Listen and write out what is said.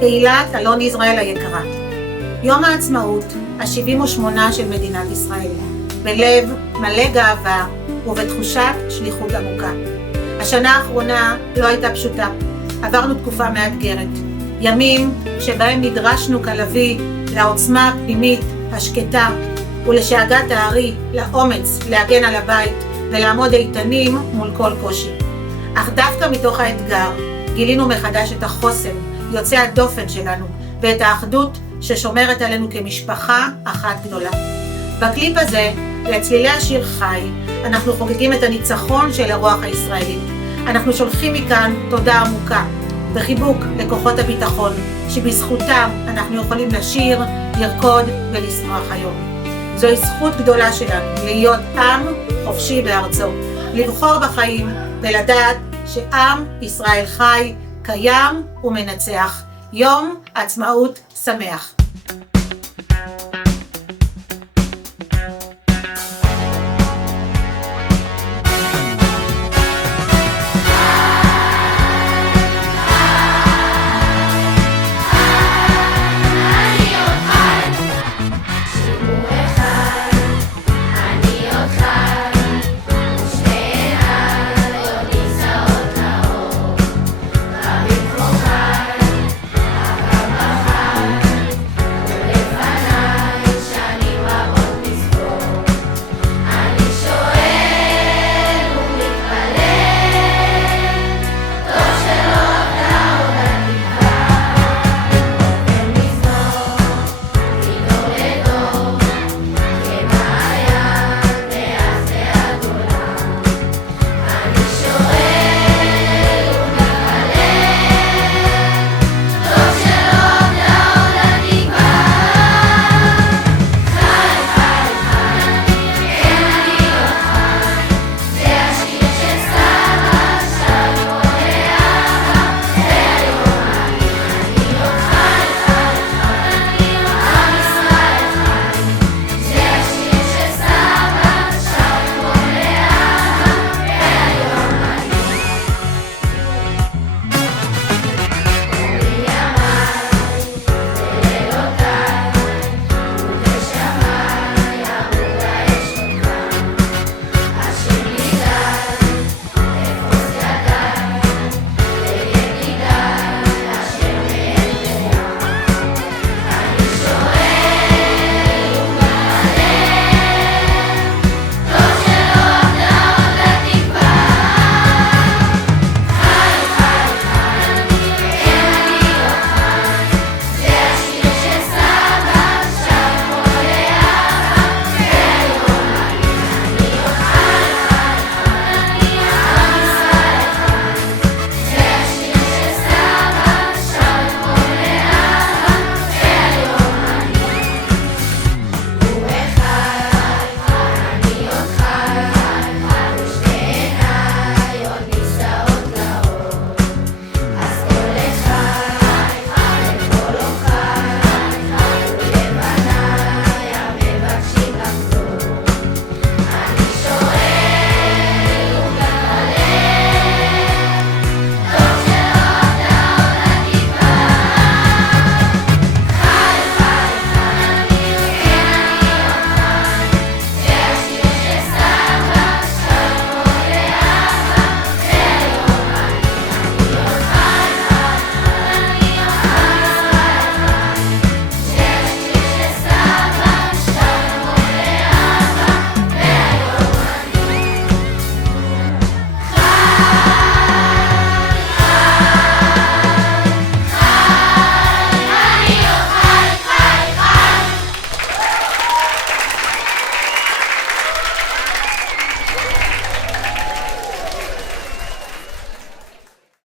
קהילת אלון ישראל היקרה, יום העצמאות ה-78 של מדינת ישראל, בלב מלא גאווה ובתחושת שליחות עמוקה. השנה האחרונה לא הייתה פשוטה, עברנו תקופה מאתגרת, ימים שבהם נדרשנו כלבי לעוצמה הפנימית השקטה ולשאגת הארי, לאומץ להגן על הבית ולעמוד איתנים מול כל קושי. אך דווקא מתוך האתגר גילינו מחדש את החוסן יוצא הדופן שלנו ואת האחדות ששומרת עלינו כמשפחה אחת גדולה. בקליפ הזה, לצלילי השיר חי, אנחנו חוגגים את הניצחון של הרוח הישראלית. אנחנו שולחים מכאן תודה עמוקה וחיבוק לכוחות הביטחון, שבזכותם אנחנו יכולים לשיר, לרקוד ולשמוח היום. זוהי זכות גדולה שלנו להיות עם חופשי בארצו, לבחור בחיים ולדעת שעם ישראל חי, קיים ומנצח. יום עצמאות שמח.